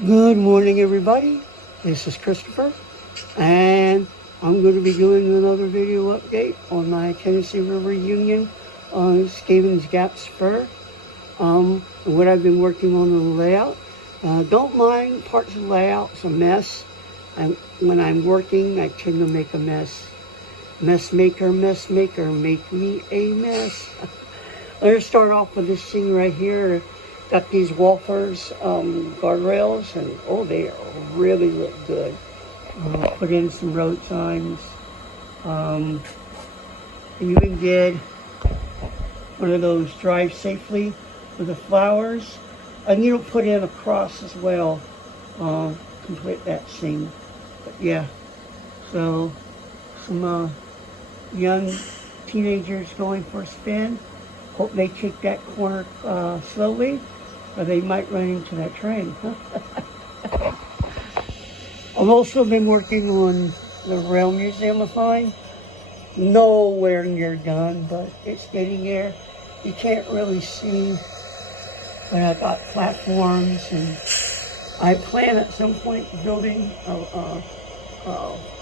Good morning, everybody. This is Christopher, and I'm going to be doing another video update on my Tennessee River Union on Skavens Gap Spur. And what I've been working on the layout. Don't mind parts of the layout's a mess. And when I'm working, I tend to make a mess. Mess maker, make me a mess. Let's start off with this thing right here. Got these Walthers guardrails, and oh, they really look good. Put in some road signs. Even did one of those drive safely with the flowers. And you know, put in a cross as well. Complete that scene. But yeah, so some young teenagers going for a spin. Hope they take that corner slowly, or they might run into that train. I've also been working on the Rail Museum of Mine. Nowhere near done, but it's getting there. You can't really see, but I got platforms, and I plan at some point building a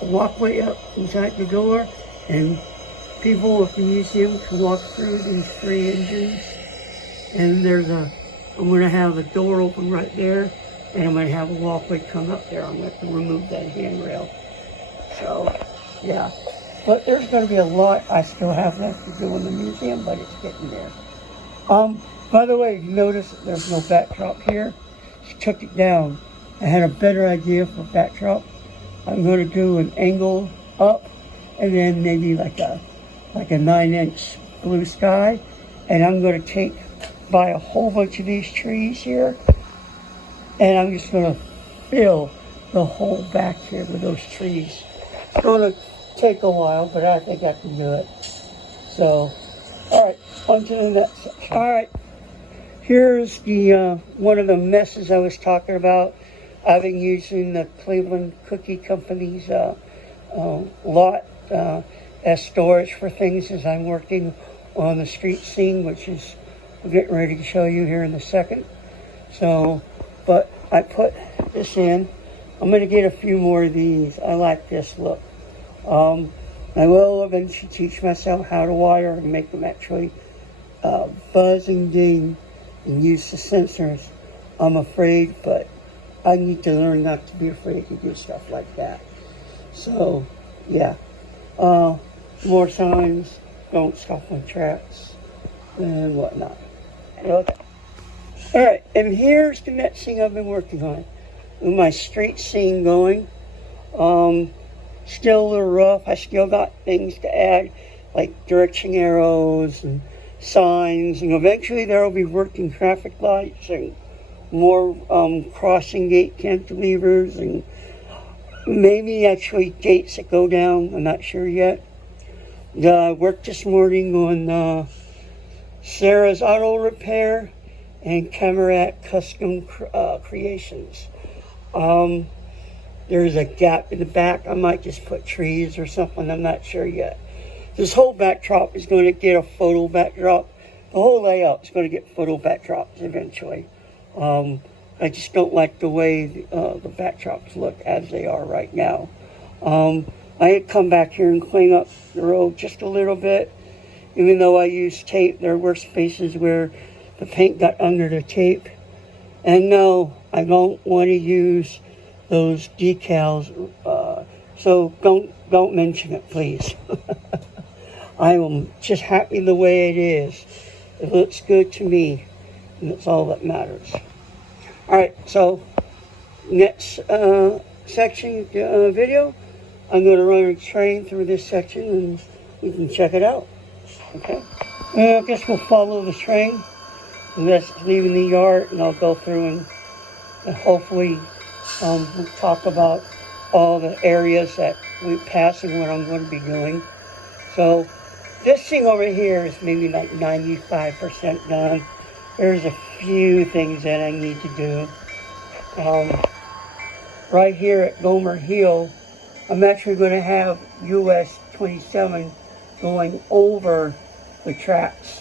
walkway up inside the door, and people at the museum can walk through these 3 engines. And I'm going to have a door open right there, and I'm going to have a walkway come up there. I'm going to have to remove that handrail. So, yeah. But there's going to be a lot I still have left to do in the museum, but it's getting there. By the way, you notice there's no backdrop here. She took it down. I had a better idea for backdrop. I'm going to do an angle up, and then maybe like a 9-inch blue sky. And I'm going to buy a whole bunch of these trees here, and I'm just going to fill the whole back here with those trees. It's going to take a while, but I think I can do it. So, all right, on to the next section. All right, here's the one of the messes I was talking about. I've been using the Cleveland Cookie Company's lot as storage for things as I'm working on the street scene, which is I'm getting ready to show you here in a second. So, but I put this in. I'm going to get a few more of these. I like this look. I will eventually teach myself how to wire and make them actually buzz and ding and use the sensors. I'm afraid, but I need to learn not to be afraid to do stuff like that. So, yeah. More signs, don't stop on tracks, and whatnot. Okay. All right, and here's the next thing I've been working on. With my street scene going. Still a little rough. I still got things to add, like direction arrows and signs, and eventually there will be working traffic lights and more crossing gate cantilevers, and maybe actually gates that go down. I'm not sure yet. I worked this morning on Sarah's Auto Repair and Camarat Custom Creations. There's a gap in the back. I might just put trees or something. I'm not sure yet. This whole backdrop is going to get a photo backdrop. The whole layout is going to get photo backdrops eventually. I just don't like the way the backdrops look as they are right now. I had come back here and clean up the road just a little bit. Even though I used tape, there were spaces where the paint got under the tape. And no, I don't want to use those decals, so don't mention it, please. I am just happy the way it is. It looks good to me, and that's all that matters. All right, so next section video, I'm going to run a train through this section, and you can check it out. Okay. I guess we'll follow the train. And that's leaving the yard, and I'll go through and hopefully we'll talk about all the areas that we pass and what I'm going to be doing. So this thing over here is maybe like 95% done. There's a few things that I need to do. Right here at Gomer Hill, I'm actually going to have US 27 going over the tracks.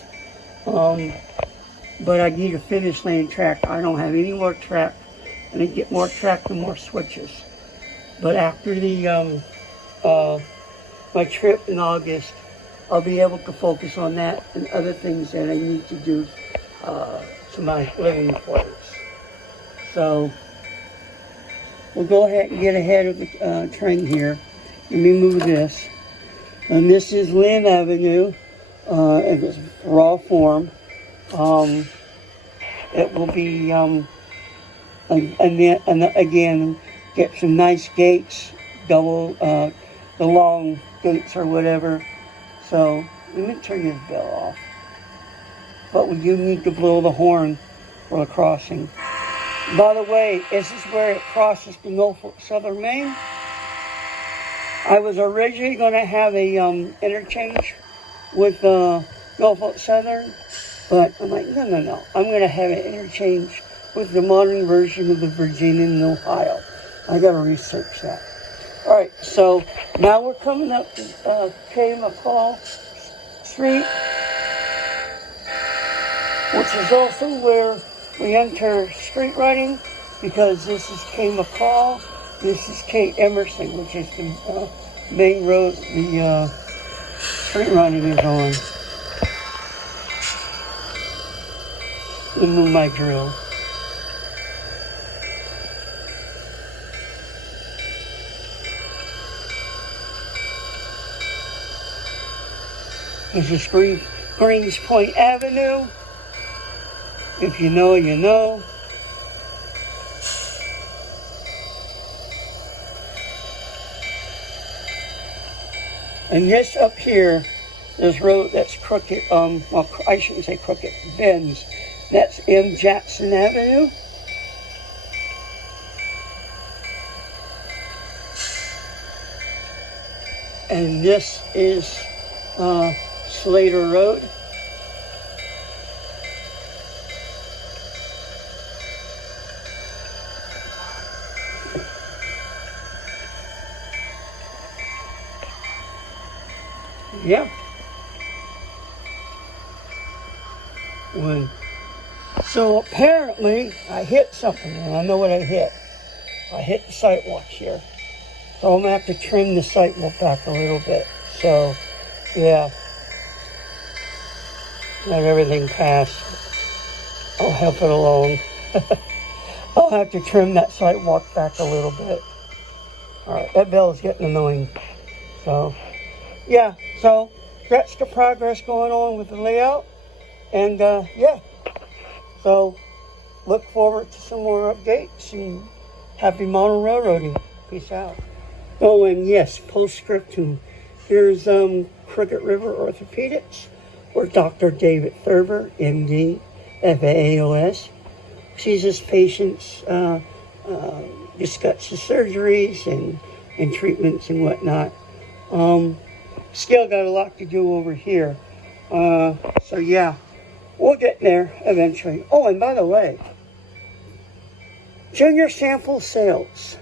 But I need a finish lane track. I don't have any more track and then get more track and more switches. But after the my trip in August, I'll be able to focus on that and other things that I need to do to my living quarters. So we'll go ahead and get ahead of the train here. Let me move this. And this is Lynn Avenue in its raw form. It will be, and again, get some nice gates, double, the long gates or whatever. So let me turn this bell off. But we do need to blow the horn for the crossing. By the way, this is where it crosses to Norfolk Southern Maine. I was originally going to have a interchange with Norfolk Southern, but I'm like, no. I'm going to have an interchange with the modern version of the Virginia and Ohio. I got to research that. All right, so now we're coming up to K. McCall Street, which is also where we enter street writing, because this is K. McCall, this is K. Emerson, which is the main road the street writing is on. Let me move my drill. This is Greens Point Avenue. If you know, you know. And this up here, this road that's crooked, well, I shouldn't say crooked, bends. That's M. Jackson Avenue. And this is Slater Road. Yeah. So apparently I hit something, and I know what I hit. I hit the sidewalk here. So I'm going to have to trim the sidewalk back a little bit. So, yeah. Let everything pass. I'll help it along. I'll have to trim that sidewalk back a little bit. Alright, that bell is getting annoying. So, yeah. So, that's the progress going on with the layout. And, yeah. So, look forward to some more updates and happy model railroading. Peace out. Oh, and yes, postscriptum. Here's Crooked River Orthopedics, or Dr. David Thurber, MD, FAAOS. Sees his patients, discusses surgeries and treatments and whatnot. Still got a lot to do over here. So yeah, we'll get there eventually. Oh, and by the way, Junior Sample Sales.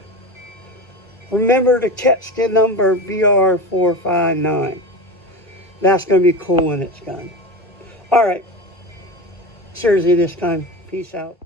Remember to text the number BR459. That's going to be cool when it's done. All right. Seriously this time. Peace out.